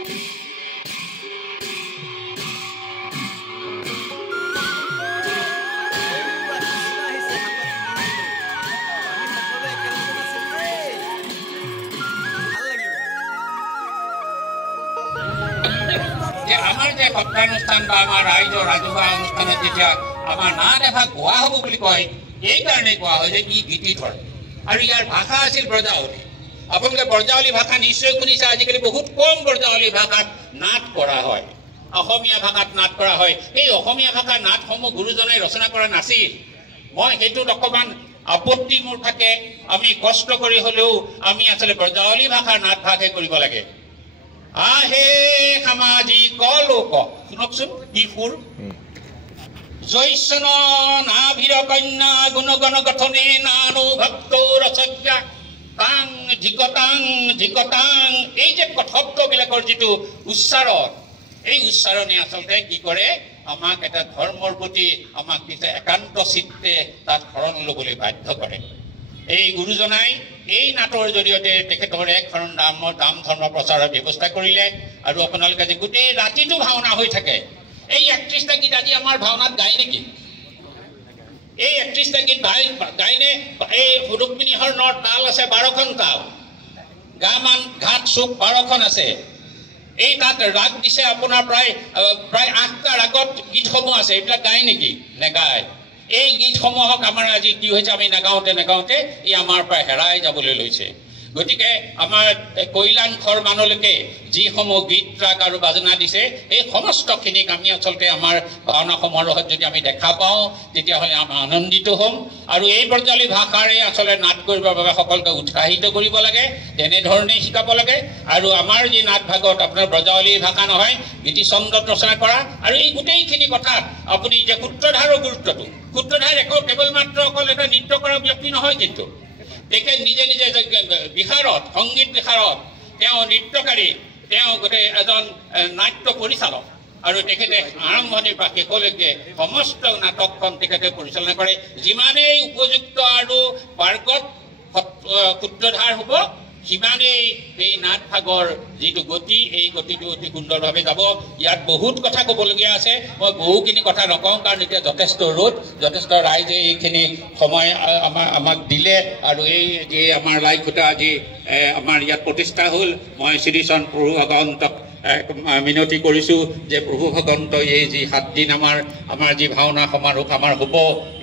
আমাৰ যে সত্ৰানুষ্ঠান বা আমাৰ ৰাইজৰ ৰাজহুৱা অনুষ্ঠানত যেতিয়া আমাৰ নাট এভাগ গোৱা হ'ব বুলি কয়, এইকাৰণে কোৱা হয় যে ই গীতিধৰ আৰু ইয়াৰ ভাষা আছিল ব্ৰজাৱলী। আপোনালোকে ব্ৰজাৱলী ভাষা নিশ্চয় শুনিছে। আজিকালি বহুত কম ব্ৰজাৱলী ভাষাত নাট কৰা হয়, অসমীয়া ভাষাত নাট কৰা হয়। এই অসমীয়া ভাষাৰ নাটসমূহ গুৰুজনাই ৰচনা কৰা নাছিল। মই সেইটোত অকণমান আপত্তি মোৰ থাকে। আমি কষ্ট কৰি হ'লেও আমি আচলতে ব্ৰজাৱলী ভাষাৰ নাট ভাগহে কৰিব লাগে। আহে সামাজিক লোক, শুনকচোন কি সুৰ। জৈষ্ণ নাভিৰ কন্যা গুণগণ গঠনে নানু ভক্ত ৰচজ্ঞা তাং ধিকতাং ধিকতাং। এই যে শব্দবিলাকৰ যিটো উচ্চাৰণ, এই উচ্চাৰণে আচলতে কি কৰে, আমাক এটা ধৰ্মৰ প্ৰতি আমাক একান্ত চিত্তে তাত শৰণ ল'বলৈ বাধ্য কৰে। এই গুৰুজনাই এই নাটৰ জৰিয়তে তেখেতৰ এক ধৰণ দাম ধৰ্ম প্ৰচাৰৰ ব্যৱস্থা কৰিলে। আৰু আপোনালোকে যে গোটেই ৰাতিটো ভাওনা হৈ থাকে, এই 31টা গীত আজি আমাৰ ভাওনাত গায় নেকি? এই 31টা গীত গায়নে? এই ৰুক্মিণী হৰণৰ তাল আছে 12খন তাল, গামান ঘাট চুক 12খন আছে। এই তাত ৰাগ দিছে আপোনাৰ প্ৰায় 8টা ৰাগত গীতসমূহ আছে। এইবিলাক গায় নেকি? নেগায়। এই গীতসমূহক আমাৰ আজি কি হৈছে, আমি নাগাওঁতে নাগাওঁতে ই আমাৰ পৰা হেৰাই যাবলৈ লৈছে। গতিকে আমাৰ কৈলাংশৰ মানুহলৈকে যিসমূহ গীত ৰাগ আৰু বাজনা দিছে, এই সমস্তখিনিক আমি আচলতে আমাৰ ভাওনা সমাৰোহত যদি আমি দেখা পাওঁ, তেতিয়াহ'লে আমি আনন্দিত হ'ম। আৰু এই ব্ৰজাৱলী ভাষাৰে আচলতে নাট কৰিবৰ বাবে সকলোকে উৎসাহিত কৰিব লাগে, তেনেধৰণে শিকাব লাগে। আৰু আমাৰ যি নাট ভাগত আপোনাৰ ব্ৰজাৱলী ভাষা নহয়, গীতিছন্দত ৰচনা কৰা। আৰু এই গোটেইখিনি কথাত আপুনি যে সূত্ৰধাৰৰ গুৰুত্বটো, সূত্ৰধাৰ কেৱল মাত্ৰ অকল এটা নৃত্য কৰা ব্যক্তি নহয়, কিন্তু তেখেত নিজে নিজে বিশাৰদ, সংগীত বিশাৰদ, তেওঁ নৃত্যকাৰী, তেওঁ গোটেই এজন নাট্য পৰিচালক। আৰু তেখেতে আৰম্ভণিৰ পৰা শেষলৈকে সমস্ত নাটকখন তেখেতে পৰিচালনা কৰে। যিমানেই উপযুক্ত আৰু পাৰ্গত সূত্ৰধাৰ হ'ব, সিমানেই এই নাট ভাগৰ যিটো গতি, এই গতিটো অতি সুন্দৰভাৱে যাব। ইয়াত বহুত কথা ক'বলগীয়া আছে। মই বহুখিনি কথা নকওঁ, কাৰণ এতিয়া যথেষ্ট ৰ'দ, যথেষ্ট ৰাইজে এইখিনি সময় আমাক দিলে। আৰু এই যি আমাৰ লাইখুটা আজি আমাৰ ইয়াত প্ৰতিষ্ঠা হ'ল, মই শ্ৰীচৰণ প্ৰভু ভগৱন্তক মিনতি কৰিছোঁ যে প্ৰভু ভগৱন্তই এই যি 7 দিন আমাৰ যি ভাওনা সমাৰোহ আমাৰ হ'ব,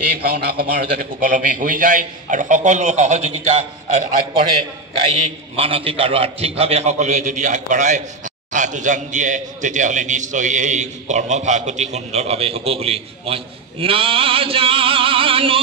এই ভাওনা সমাৰোহ যাতে সুকলমে হৈ যায় আৰু সকলো সহযোগিতা আগবঢ়ে, কায়িক মানসিক আৰু আৰ্থিকভাৱে সকলোৱে যদি আগবঢ়ায়, হাত উজান দিয়ে, তেতিয়াহ'লে নিশ্চয় এই কৰ্মভাগ অতি সুন্দৰভাৱে হ'ব বুলি মই নাজানো।